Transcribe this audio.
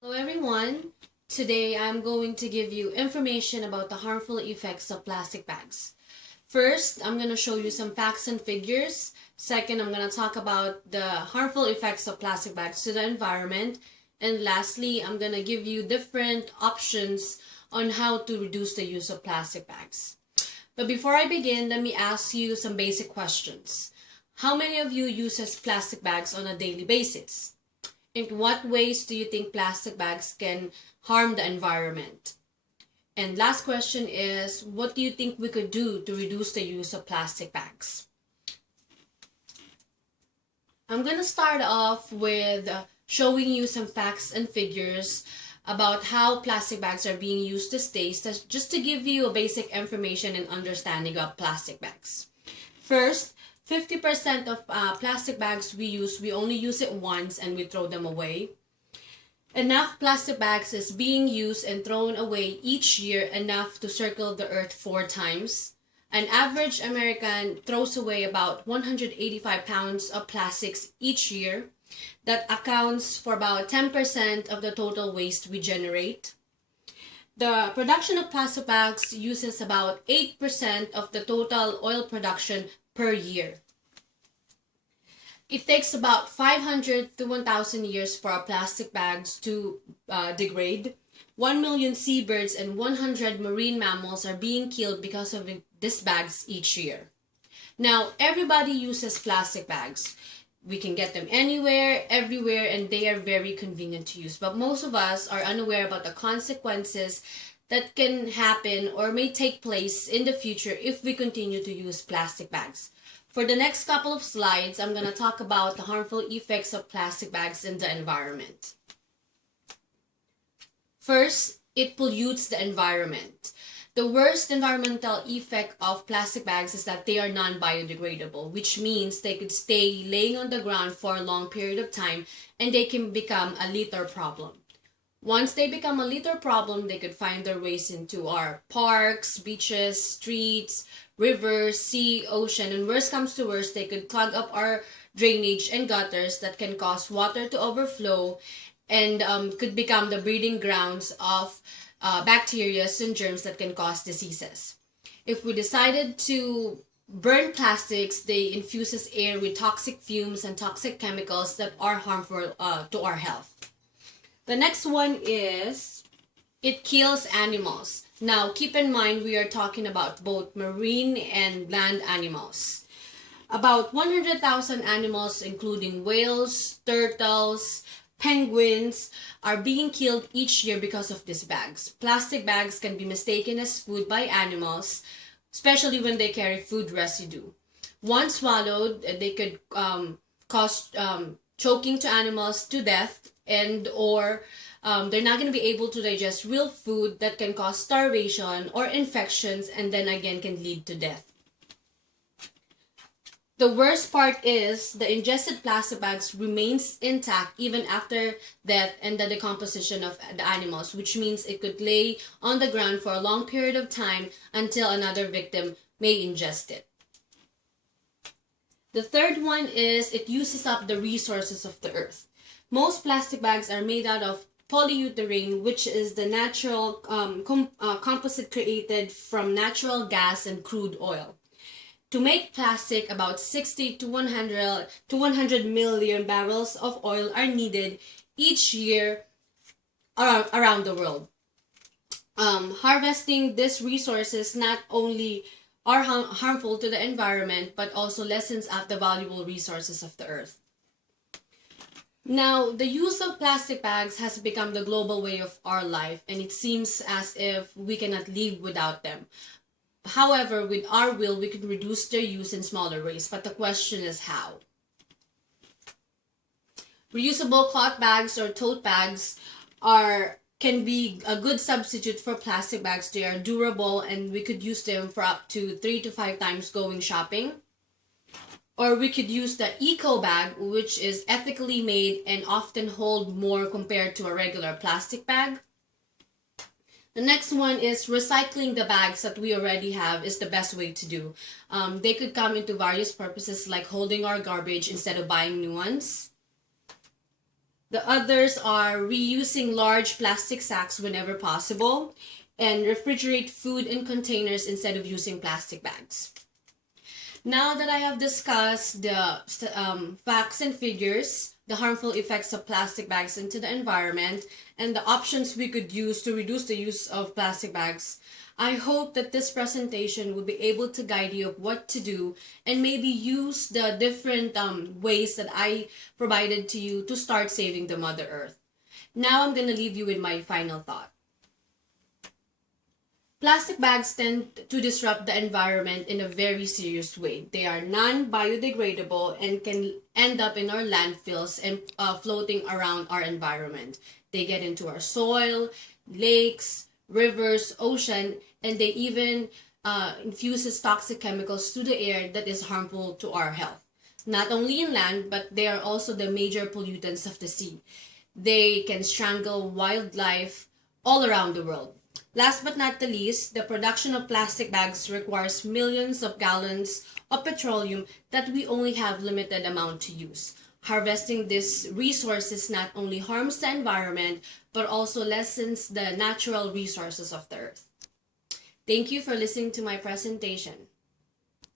Hello everyone. Today I'm going to give you information about the harmful effects of plastic bags. First, I'm going to show you some facts and figures. Second, I'm going to talk about the harmful effects of plastic bags to the environment. And lastly, I'm going to give you different options on how to reduce the use of plastic bags. But before I begin, let me ask you some basic questions. How many of you uses plastic bags on a daily basis? In what ways do you think plastic bags can harm the environment? And last question is, what do you think we could do to reduce the use of plastic bags? I'm going to start off with showing you some facts and figures about how plastic bags are being used these days, just to give you a basic information and understanding of plastic bags. First, 50% of plastic bags we only use it once and we throw them away. Enough plastic bags is being used and thrown away each year, enough to circle the earth 4 times. An average American throws away about 185 pounds of plastics each year. That accounts for about 10% of the total waste we generate. The production of plastic bags uses about 8% of the total oil production per year. It takes about 500 to 1,000 years for our plastic bags to degrade. 1 million seabirds and 100 marine mammals are being killed because of these bags each year. Now, everybody uses plastic bags. We can get them anywhere, everywhere, and they are very convenient to use. But most of us are unaware about the consequences that can happen or may take place in the future if we continue to use plastic bags. For the next couple of slides, I'm going to talk about the harmful effects of plastic bags in the environment. First, it pollutes the environment. The worst environmental effect of plastic bags is that they are non-biodegradable, which means they could stay laying on the ground for a long period of time and they can become a litter problem. Once they become a litter problem, they could find their ways into our parks, beaches, streets, rivers, sea, ocean, and worst comes to worst, they could clog up our drainage and gutters that can cause water to overflow and could become the breeding grounds of bacteria and germs that can cause diseases. If we decided to burn plastics, they infuses air with toxic fumes and toxic chemicals that are harmful to our health. The next one is, it kills animals. Now, keep in mind, we are talking about both marine and land animals. About 100,000 animals, including whales, turtles, penguins, are being killed each year because of these bags. Plastic bags can be mistaken as food by animals, especially when they carry food residue. Once swallowed, they could cause choking to animals to death, and or they're not going to be able to digest real food that can cause starvation or infections, and then again can lead to death. The worst part is the ingested plastic bags remains intact even after death and the decomposition of the animals, which means it could lay on the ground for a long period of time until another victim may ingest it. The third one is, it uses up the resources of the earth. Most plastic bags are made out of polyurethane, which is the natural composite created from natural gas and crude oil. To make plastic, about 60 to 100 million barrels of oil are needed each year around the world. Harvesting these resources not only are harmful to the environment, but also lessens out the valuable resources of the earth. Now, the use of plastic bags has become the global way of our life, and it seems as if we cannot live without them. However, with our will, we can reduce their use in smaller ways, but the question is how. Reusable cloth bags or tote bags can be a good substitute for plastic bags. They are durable and we could use them for up to 3 to 5 times going shopping. Or we could use the eco bag, which is ethically made and often hold more compared to a regular plastic bag. The next one is, recycling the bags that we already have is the best way to do. They could come into various purposes, like holding our garbage instead of buying new ones. The others are reusing large plastic sacks whenever possible and refrigerate food in containers instead of using plastic bags. Now that I have discussed the facts and figures, the harmful effects of plastic bags into the environment, and the options we could use to reduce the use of plastic bags, I hope that this presentation will be able to guide you of what to do and maybe use the different ways that I provided to you to start saving the Mother Earth. Now I'm going to leave you with my final thought. Plastic bags tend to disrupt the environment in a very serious way. They are non-biodegradable and can end up in our landfills and floating around our environment. They get into our soil, lakes, rivers, ocean, and they even infuses toxic chemicals to the air that is harmful to our health. Not only in land, but they are also the major pollutants of the sea. They can strangle wildlife all around the world. Last but not the least, the production of plastic bags requires millions of gallons of petroleum that we only have limited amount to use. Harvesting these resources not only harms the environment, but also lessens the natural resources of the earth. Thank you for listening to my presentation.